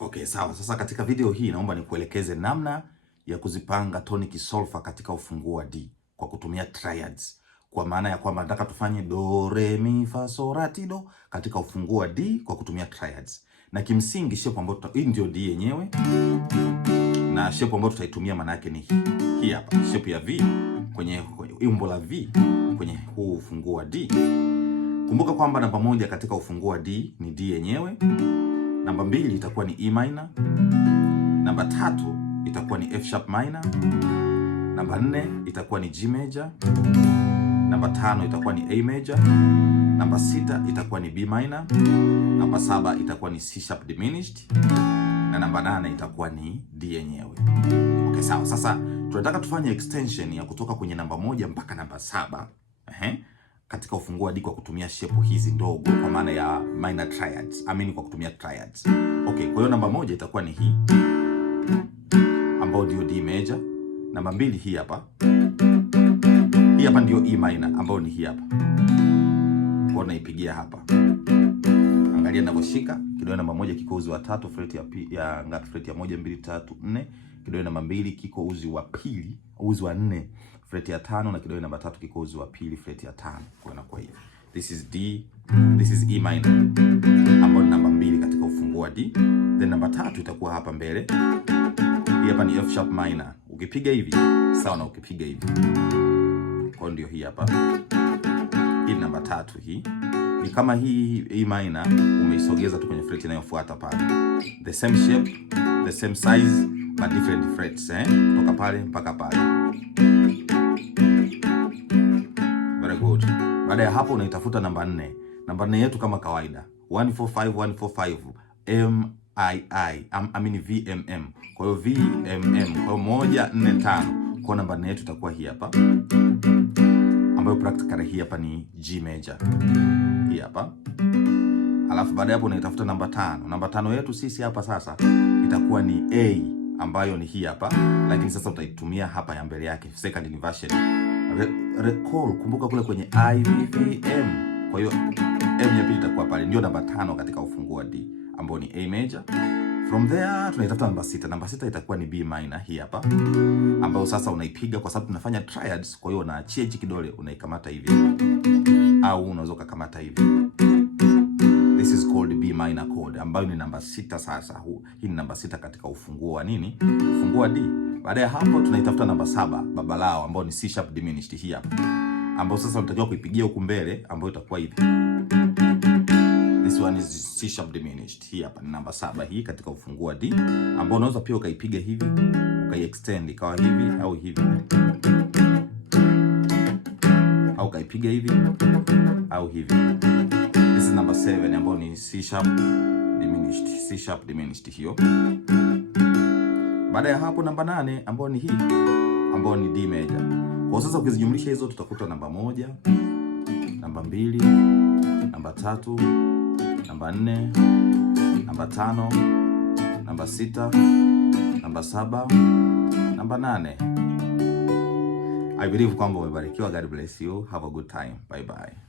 Okay, sawa. Sasa katika video hii naomba nikuelekeze namna ya kuzipanga tonic solfa katika ufunguo wa D kwa kutumia triads. Kwa maana ya kwamba nataka tufanye do re mi fa so la ti do katika ufunguo wa D kwa kutumia triads. Na kimsingi shape ambayo hii ndio D yenyewe. Na shape ambayo tutaitumia maana yake ni hii hapa. Shape ya V kwenye umbo la V kwenye huu ufunguo wa D. Kumbuka kwamba namba 1 katika ufunguo wa D ni D yenyewe. Namba 2 itakuwa ni E minor. Namba 3 itakuwa ni F sharp minor. Namba 4 itakuwa ni G major. Namba 5 itakuwa ni A major. Namba 6 itakuwa ni B minor. Namba 7 itakuwa ni C sharp diminished. Na namba 8 itakuwa ni D yenyewe. Okay, sawa. Sasa tunataka tufanye extension ya kutoka kwenye namba 1 mpaka namba 7. Katika ufunguo wa D kwa kutumia shape hizi ndogo kwa maana ya minor triads. Kwa kutumia triads. Okay, kwa hiyo namba 1 itakuwa ni hii ambayo ndio D major. Namba 2 hii hapa. Hii hapa ndio E minor ambayo ni hii hapa. Kwa naipigia hapa. Angalia ninavyoshika. Kidole namba 1 kiko uzi wa 3, fret ya ngapi? Fret ya 1 2 3 4. Kidole namba 2 kiko uzi wa pili, uzi wa 4, fret ya 5, na kidole namba 3 kiko uzi wa pili, fret ya 5. Kwa inakuwa hivi. This is D, this is E minor ambayo ni namba 2 katika ufunguo wa D. Then namba 3 itakuwa hapa mbele. Hii hapa ni F sharp minor. Ukipiga hivi sawa na ukipiga hivi. Kwa ndio hii hapa. Hii namba 3 hii. Ni kama hii E minor umeisogeza tu kwenye fret inayofuata pale. The same shape, the same size but different frets, kutoka pale mpaka pale. Very good. Baada ya hapo unaitafuta namba 4. Namba 4 yetu kama kawaida 145 145 VMM. Kwa hiyo VMM kwa hiyo 145. Kwa namba 4 yetu itakuwa hii hapa. Ambayo practically hii hapa ni G major. Hii hapa. Alafu baada hapo unaitafuta namba 5. Namba 5 yetu sisi hapa sasa itakuwa ni A ambayo ni hii hapa, lakini sasa utaitumia hapa ya mbele yake, second inversion. Recall, kumbuka kule kwenye IVVM. Kwa hiyo M ya pili itakuwa pale, ndio namba 5 katika ufunguo wa D ambao ni A major. From there tunaitafuta namba 6. Namba 6 itakuwa ni B minor hii hapa, ambayo sasa unaipiga kwa sababu tunafanya triads. Kwa hiyo unaachia hichi kidole unaikamata hivi, au unaweza kukamata hivi. This is called B minor chord ambayo ni namba 6 sasa. Hii ni namba 6 katika ufunguo wa nini? Ufunguo wa D. Baada ya hapo tunaitafuta namba 7 babalao ambayo ni C sharp diminished hii hapa. Ambayo sasa unatakiwa kuipigia huku mbele ambayo itakuwa hivi. This one is C sharp diminished. Hii hapa ni namba 7 hii katika ufunguo wa D ambayo unaweza pia ukaipiga hivi, ukai-extend ikawa hivi au hivi. Au ukaipiga hivi au hivi. This is number 7 ambayo ni C sharp diminished. C sharp diminished hiyo. Baada ya hapo namba 8 ambayo ni hii ambayo ni D major. Kwa sasa ukizijumlisha hizo tutakuta namba 1, namba 2, namba 3, namba 4, namba 5, namba 6, namba 7, namba 8. I believe kwamba umebarikiwa. God bless you. Have a good time. Bye bye.